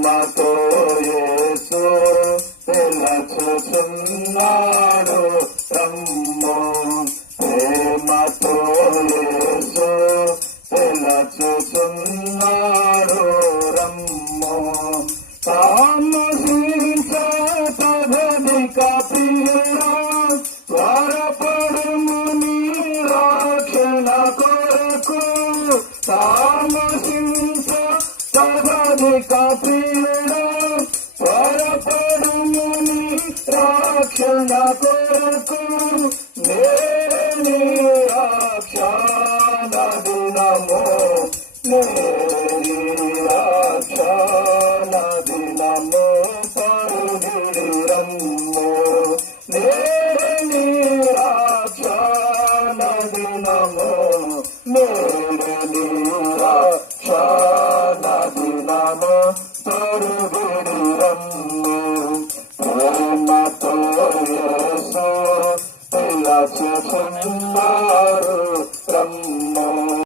ప్రేమతో యేసు పిలుచుచున్నాడు రమ్ము. ప్రేమతో యేసు పిలుచుచున్నాడు రమ్ము. తామసించదధిక ప్రియుడా త్వరపడుము నీ రక్షణ కొరకు. తామసించదధిక ప్రియుడా త్వరపడుము నీ రక్షణ కొరకు. నేని రక్షణ దినము నేని రక్షణ దినము పరుగిడి రమ్ము. నేని రక్షణ దినము నేని రక్షణ దినము పరుగిడి రమ్ము. ప్రేమతో యేసు పిలుచుచున్నాడు రమ్ము.